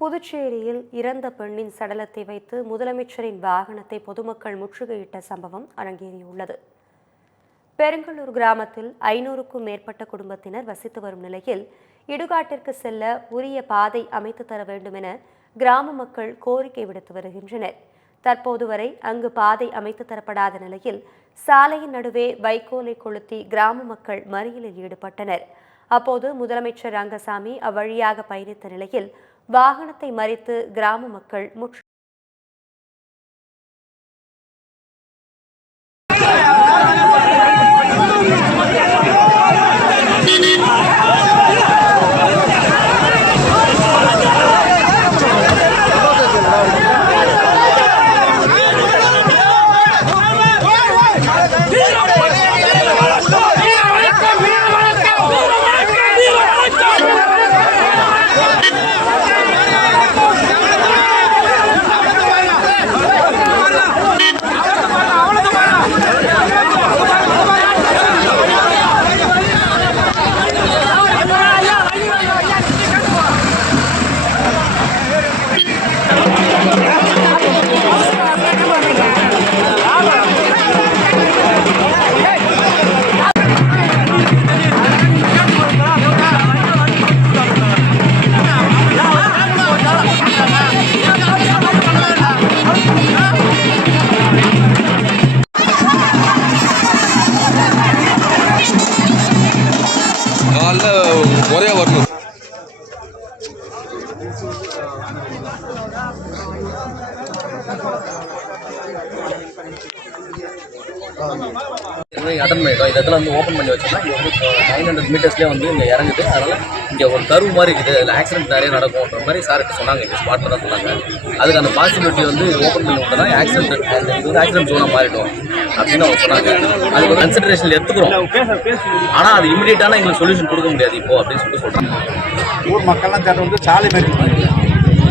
புதுச்சேரியில் இறந்த பெண்ணின் சடலத்தை வைத்து முதலமைச்சரின் வாகனத்தை பொதுமக்கள் முற்றுகையிட்ட சம்பவம் அரங்கேறியுள்ளது. பெருங்கலூர் கிராமத்தில் 500க்கும் மேற்பட்ட குடும்பத்தினர் வசித்து வரும் நிலையில் இடுகாட்டிற்கு செல்ல உரிய பாதை அமைத்து தர வேண்டும் என கிராம மக்கள் கோரிக்கை விடுத்து வருகின்றனர். தற்போது வரை அங்கு பாதை அமைத்து தரப்படாத நிலையில் சாலையின் நடுவே வைக்கோலை கொளுத்தி கிராம மக்கள் மறியலில் ஈடுபட்டனர். அப்போது முதலமைச்சர் ரங்கசாமி அவ்வழியாக பயணித்த நிலையில் வாகனத்தை மறித்து கிராம மக்கள் ஒரே வரணும். அட்டன் பண்ணிட்டோம். இடத்துல வந்து ஓப்பன் பண்ணி வச்சோம்னா இங்கே வந்து 900 மீட்டர்ஸ்லேயே வந்து இங்கே இறங்குது. அதனால் இங்கே ஒரு கருவு மாதிரி இருக்குது. அதில் ஆக்சிடென்ட் நிறைய நடக்கும்ன்ற மாதிரி சார்கிட்ட சொன்னாங்க. இங்கே ஸ்பாட்டில் தான் சொன்னாங்க. அதுக்கு அந்த பாசிபிலிட்டி வந்து ஓப்பன் பண்ணி விட்டோம்னா ஆக்சிடென்ட் இது வந்து ஆக்சிடென்ட் ஜோனாக மாறிடும் அப்படின்னு அவங்க சொன்னாங்க. அதுக்கு கன்சிடரேஷன் எடுத்துக்கிறோம். ஆனால் அது இமீடியட்டான எங்களுக்கு சொல்யூஷன் கொடுக்க முடியாது இப்போ அப்படின்னு சொல்லிட்டு சொல்கிறாங்க. ஊர் மக்கள்லாம் தேட்டர் வந்து சாலை மேற்கு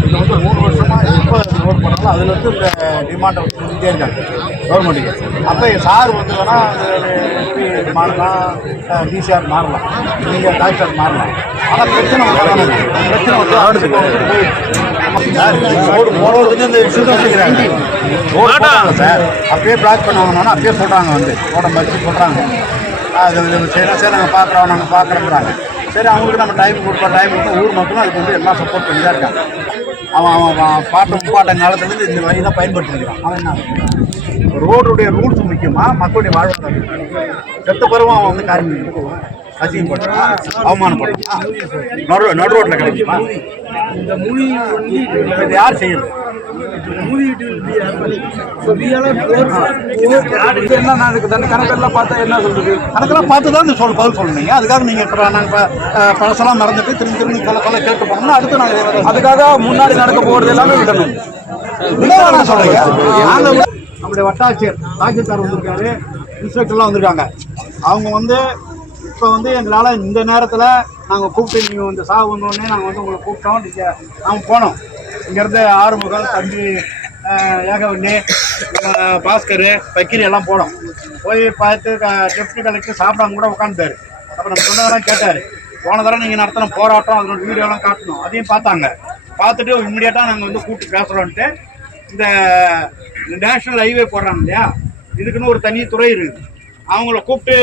இதில் வந்து 3 வருஷமாக எப்போ ரோட் பண்ணாலும் அதில் வந்து இந்த டிமாண்டை வந்துட்டே இருக்காங்க கவர்மெண்ட்டுக்கு. அப்போ சார் வந்து வேணால் எம்பி மாறலாம், டிசிஆர் மாறலாம், நீங்கள் டாக்டர் மாறலாம். ஆனால் பிரச்சனை பிரச்சனை வந்து ஆடுது ரோடு போடுறதுக்கு இந்த விஷயம் வச்சுக்கிறாங்க. ரோடு போடுறாங்க சார், அப்பயே பிளாக் பண்ணுவாங்கன்னா அப்பயே சொல்கிறாங்க, வந்து ரோடை மறித்து சொல்கிறாங்க. அது செய்யலாம் சார், நாங்கள் பார்க்குறோங்கிறாங்க. சரி, அவங்களுக்கு நம்ம டைம் கொடுப்போம். டைம் கொடுத்தா ஊர் மக்களும் அதுக்கு வந்து எல்லாம் சப்போர்ட் பண்ணி தான் இருக்காங்க. அவன் முப்பாட்டம் காலத்துலேருந்து இந்த வழி தான் பயன்படுத்திருக்கிறான். அவன் என்ன ரோடுடைய ரூல்ஸ் முக்கியமாக மக்களுடைய வாழ்வாதாரம் செத்த பருவம் அவன் வந்து காரியம் அசிங்கப்படுறான், அவமானப்படுறான். நடு ரோட்டில் கிடைக்குமா? இது யார் செய்யணும்? கணக்கெல்லாம் பார்த்து தான் பதில் சொல்லுங்க. அதுக்காக நீங்கள் நாங்கள் பழசெல்லாம் மறந்துட்டு திரும்பி பல கேட்டு போனோம்னா அடுத்து நாங்கள் அதுக்காக முன்னாடி நடக்க போகிறது எல்லாமே விடணும். விட சொல்லுங்க. நம்முடைய வட்டாட்சியர் தாசில்தார் வந்திருக்காரு, இன்ஸ்பெக்டர்லாம் வந்திருக்காங்க. அவங்க வந்து இப்போ வந்து எங்களால் இந்த நேரத்தில் நாங்கள் கூப்பிட்டு நீங்கள் வந்து சாவு வந்தோடனே நாங்கள் வந்து உங்களை கூப்பிட்டோம். நீங்கள் நாங்கள் போனோம். இங்கேருந்து ஆறுமுகம், தம்பி ஏகவண்ணி, பாஸ்கர், பக்கீர் எல்லாம் போனோம். போய் பார்த்து டெப்டி கலெக்டர் சாப்பிடாம கூட உட்காந்துட்டாரு. அப்போ நம்ம சொன்னதெல்லாம் கேட்டார். போன தடவை நீங்கள் நடத்தின போராட்டம் அதனோட வீடியோலாம் காட்டணும், அதையும் பார்த்தாங்க. பார்த்துட்டு இம்மிடியேட்டாக நாங்கள் வந்து கூப்பிட்டு பேசுகிறோன்ட்டு இந்த நேஷ்னல் ஹைவே போடுறாங்க இல்லையா, இதுக்குன்னு ஒரு தனி துறை இருக்குது. அவங்கள கூப்பிட்டு